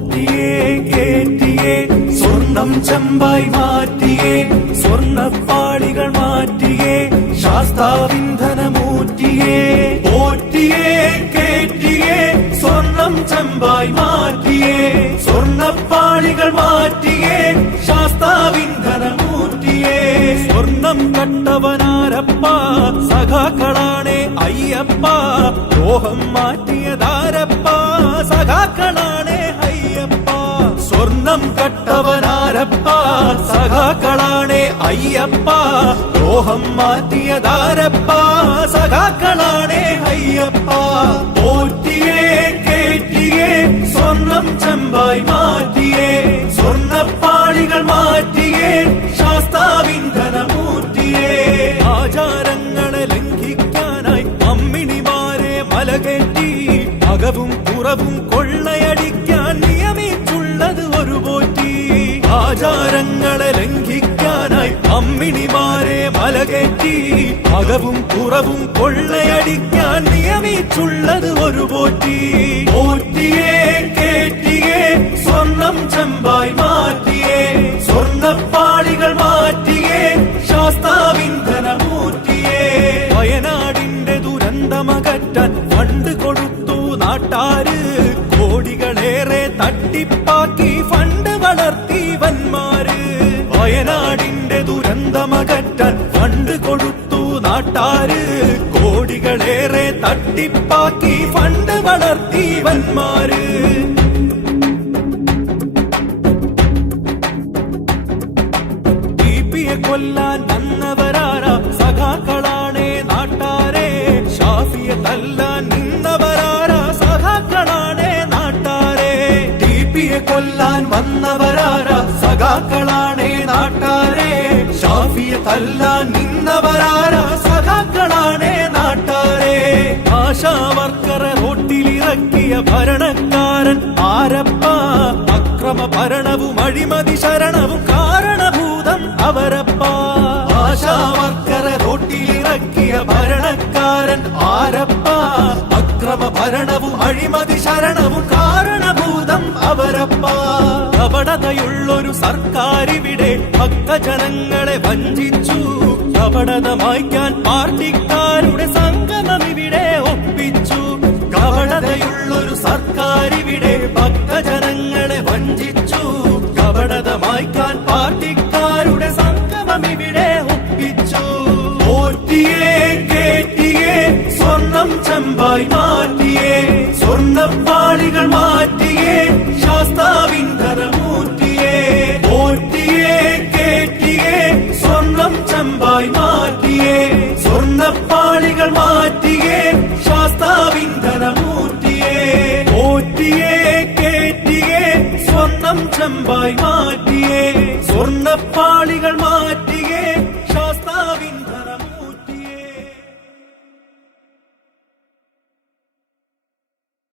പോറ്റിയേ കേറ്റിയേ സ്വർണം ചെമ്പായി മാറ്റിയേ സ്വർണ്ണപ്പാളികൾ മാറ്റിയേ ശാസ്താവിന്ധനമൂറ്റിയേ പോറ്റിയേ കേറ്റിയേ സ്വർണം ചെമ്പായി മാറ്റിയേ സ്വർണ്ണപ്പാളികൾ മാറ്റിയേ ശാസ്താവിന്ധനമൂറ്റിയേ സ്വർണം കട്ടവനാരപ്പ സഖാക്കളാണേ അയ്യപ്പ ലോഹം മാറ്റിയതാരപ്പ സഖാക്കളാണേ അയ്യപ്പ സ്വർണം കട്ടവനാരപ്പ സഖാക്കളാണേ അയ്യപ്പ ലോഹം മാറ്റിയതാരപ്പ സഖാക്കളാണേ അയ്യപ്പ പോറ്റിയേ കേറ്റിയേ സ്വർണം ചെമ്പായി മാറ്റിയേ സ്വർണ്ണപ്പാളികൾ മാറ്റിയേ ശാസ്താവിന്ധനമൂർത്തിയേ ആചാരങ്ങളെ ലംഘിക്കാനായി അമ്മിണിമാരെ മലകേറ്റി അകവും പുറവും കൊള്ളയടിക്കാൻ നിയമിച്ചുള്ളത് ഒരു പോറ്റി ആചാരങ്ങളെ ലംഘിക്കാനായി അമ്മിണിമാരെ മലകേറ്റി അകവും പുറവും കൊള്ളയടിക്കാൻ നിയമിച്ചുള്ളത് ഒരു പോറ്റി പോറ്റിയേ കേറ്റിയേ സ്വർണം ചെമ്പായി മാറ്റിയേ സ്വർണ്ണപ്പാളികൾ മാറ്റിയേ ശാസ്താവിന്ധനമൂർത്തിയേ വയനാടിന്റെ ദുരന്തമകറ്റാൻ ഫണ്ട് കൊടുത്തു നാട്ടാര് കോടികളേറെ തട്ടിപ്പാക്കി ഫണ്ട് വളർത്തി വന്മാര് വയനാടിന്റെ ദുരന്തമകറ്റാൻ ഫണ്ട് കൊടുത്തു നാട്ടാര് കോടികളേറെ തട്ടിപ്പാക്കി ഫണ്ട് വളർത്തി വന്മാര് കൊല്ലാൻ വന്നവരാരാ സഖാക്കളാണേ നാട്ടാരെ ഷാഫിയെ തല്ലാൻ നിന്നവരാരാ സഖാക്കളാണേ നാട്ടാരെ ടിപിയെ കൊല്ലാൻ വന്നവരാരാ സഖാക്കളാണേ നാട്ടാരെ ഷാഫിയെ തല്ലാൻ നിന്നവരാരാ സഖാക്കളാണേ നാട്ടാരെ ആശാവർക്കറെ റോട്ടിലിറക്കിയ ഭരണക്കാരൻ ആരപ്പ അക്രമ ഭരണവും അഴിമതി ശരണവും കാരണഭൂതം അവരപ്പ ആശാവർക്കറെ റോട്ടിലിറക്കിയ ഭരണക്കാരൻ ആരപ്പ അക്രമ ഭരണവും അഴിമതി ശരണവും കാരണഭൂതം അവരപ്പ കപടതയുള്ളൊരു സർക്കാരിവിടെ ഭക്തജനങ്ങളെ വഞ്ചിച്ചു കപടത മായ്ക്കാൻ പാർട്ടിക്കാരുടെ സംഗമം ഇവിടെ ഒപ്പിച്ചു കപടതയുള്ളൊരു സർക്കാരിവിടെ ഭക്തജനങ്ങളെ വഞ്ചിച്ചു കപടത മായ്ക്കാൻ പാർട്ടിക്കാരുടെ സംഗമം ഇവിടെ ഒപ്പിച്ചു പോറ്റിയേ കേറ്റിയേ സ്വർണം ചെമ്പായി മാറ്റിയേ സ്വർണ്ണപ്പാളികൾ മാറ്റിയേ ശാസ്താവിന്ധനമൂർത്തിയേ പോറ്റിയേ കേറ്റിയേ സ്വർണം ചെമ്പായി മാറ്റിയേ സ്വർണ്ണപ്പാളികൾ മാറ്റിയേ ശാസ്താവിന്ധനമൂർത്തിയേ പോറ്റിയേ കേറ്റിയേ സ്വർണം ചെമ്പായി മാറ്റിയേ സ്വർണ്ണപ്പാളികൾ മാറ്റിയേ